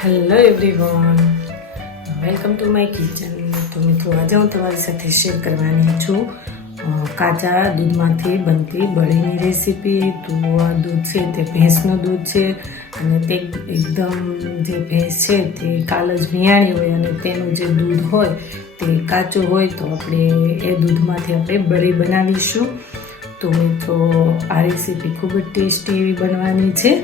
Hello everyone, welcome to my kitchen. તો મિત્રો, આજે હું તમારી સાથે શેર કરવાની છું કાચા દૂધમાંથી બનતી બળીની રેસીપી. તો આ દૂધ છે તે ભેંસનું દૂધ છે અને તે એકદમ જે ભેંસ છે તે કાલ જ વિયાણી હોય અને તેનું જે દૂધ હોય તે કાચું હોય, તો આપણે એ દૂધમાંથી આપણે બળી બનાવીશું. તો મિત્રો, આ રેસીપી ખૂબ જ ટેસ્ટી એવી બનવાની છે.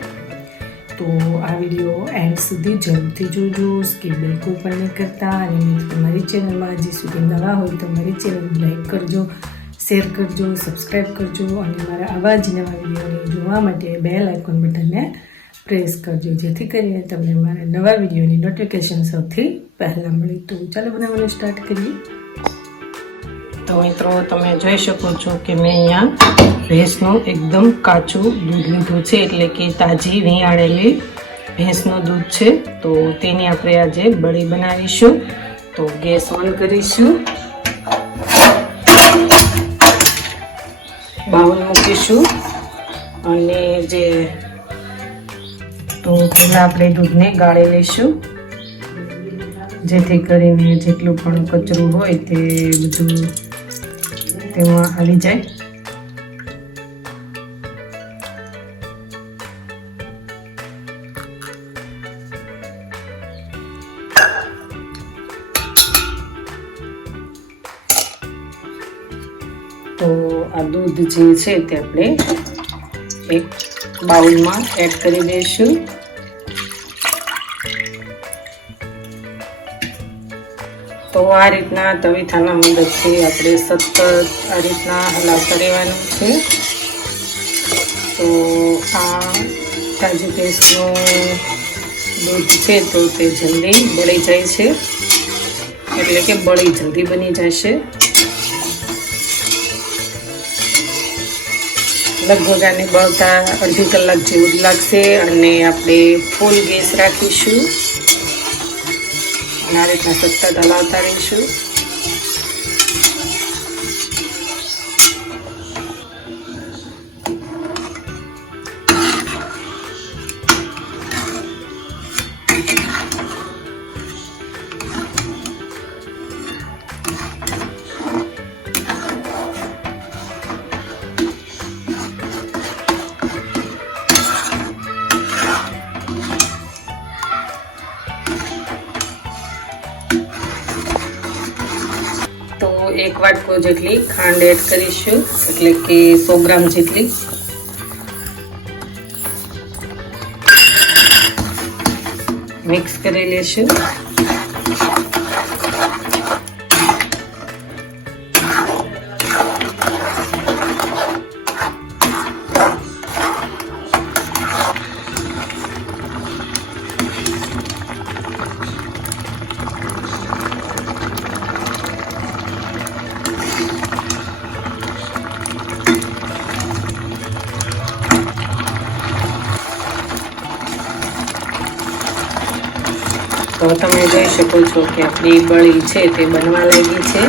તો આ વિડીયો એન્ડ સુધી જરૂરથી જોજો, સ્કીપ બિલકુલ પણ નહીં કરતા. અને મિત્રો, મારી ચેનલમાં હજી સુધી નવા હોય તો મારી ચેનલ લાઈક કરજો, શેર કરજો, સબસ્ક્રાઈબ કરજો અને મારા આવા જ નવા વિડીયોને જોવા માટે બેલ આઇકોન બટનને પ્રેસ કરજો, જેથી કરીને તમને મારા નવા વિડીયોની નોટિફિકેશન સૌથી પહેલાં મળે. તો ચાલો બનાવવાનું સ્ટાર્ટ કરીએ. તો મિત્રો, તમે જોઈ શકો છો કે મેં અહીંયા ભેંસનું એકદમ કાચું દૂધ લીધું છે, એટલે કે તાજી વિયાણેલી ભેંસનું દૂધ છે. તો તેની આપણે આજે બળી બનાવીશું. તો ગેસ ઓન કરીશું, બાઉલ મૂકીશું અને પહેલાં આપણે દૂધને ગાળી લઈશું, જેથી કરીને જેટલું પણ કચરું હોય તે બધું તેમાં આવી જાય. તો આ દૂધ જે છે તે આપણે એક બાઉલમાં એડ કરી દઈશું. તો આ રીતના તવીથાના મદદથી આપણે સતત આ રીતના હલાવતા રહેવાનું છે. તો આ તાજી ભેંસનું દૂધ છે તો તે જલ્દી બળી જાય છે, એટલે કે બળી જલ્દી બની જશે. લગભગ આને બળતા અડધી કલાક જેવું જ લાગશે અને આપણે ફૂલ ગેસ રાખીશું અને આ રીતના સતત હલાવતા રહીશું. તો 1 વાટકો જેટલી ખાંડ એડ કરીશું, એટલે કે 100 ગ્રામ જેટલી. મિક્સ કરી લેશું. તો તમે જોઈ શકો છો કે આપણી બળી છે તે બનવા લાગી છે.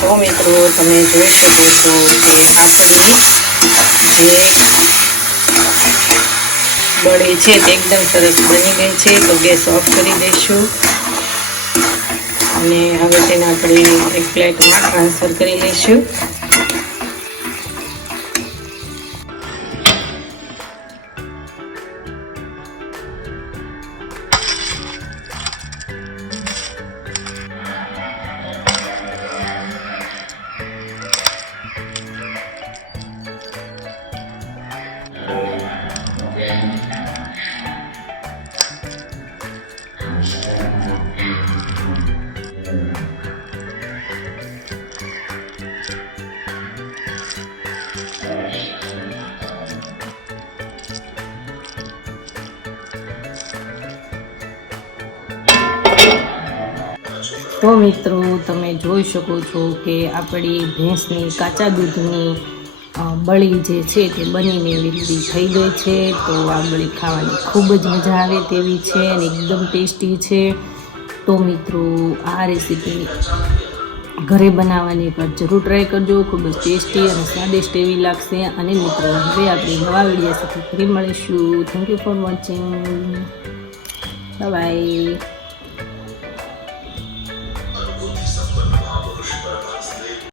તો મિત્રો, તમે જોઈ શકો છો કે આપણી જે બળી છે તે એકદમ સરસ બની ગઈ છે. તો ગેસ ઓફ કરી દઈશું અને હવે તેને આપણે એક પ્લેટમાં ટ્રાન્સફર કરી લઈશું. તો મિત્રો તમે જોઈ શકો છો કે આપણી ભેંસની કાચા દૂધની બળી જે છે તે બનીને એવી રીતે થઈ ગઈ છે. તો આ બળી ખાવાની ખૂબ જ મજા આવે તેવી છે અને એકદમ ટેસ્ટી છે. તો મિત્રો આ રેસીપી ઘરે બનાવવાની એકવાર જરૂર ટ્રાય કરજો. ખૂબ જ ટેસ્ટી અને સ્વાદિષ્ટ એવી લાગશે. અને મિત્રો હવે આપણે નવા વિડીયો સાથે ફરી મળીશું. Thank you for watching. Bye bye.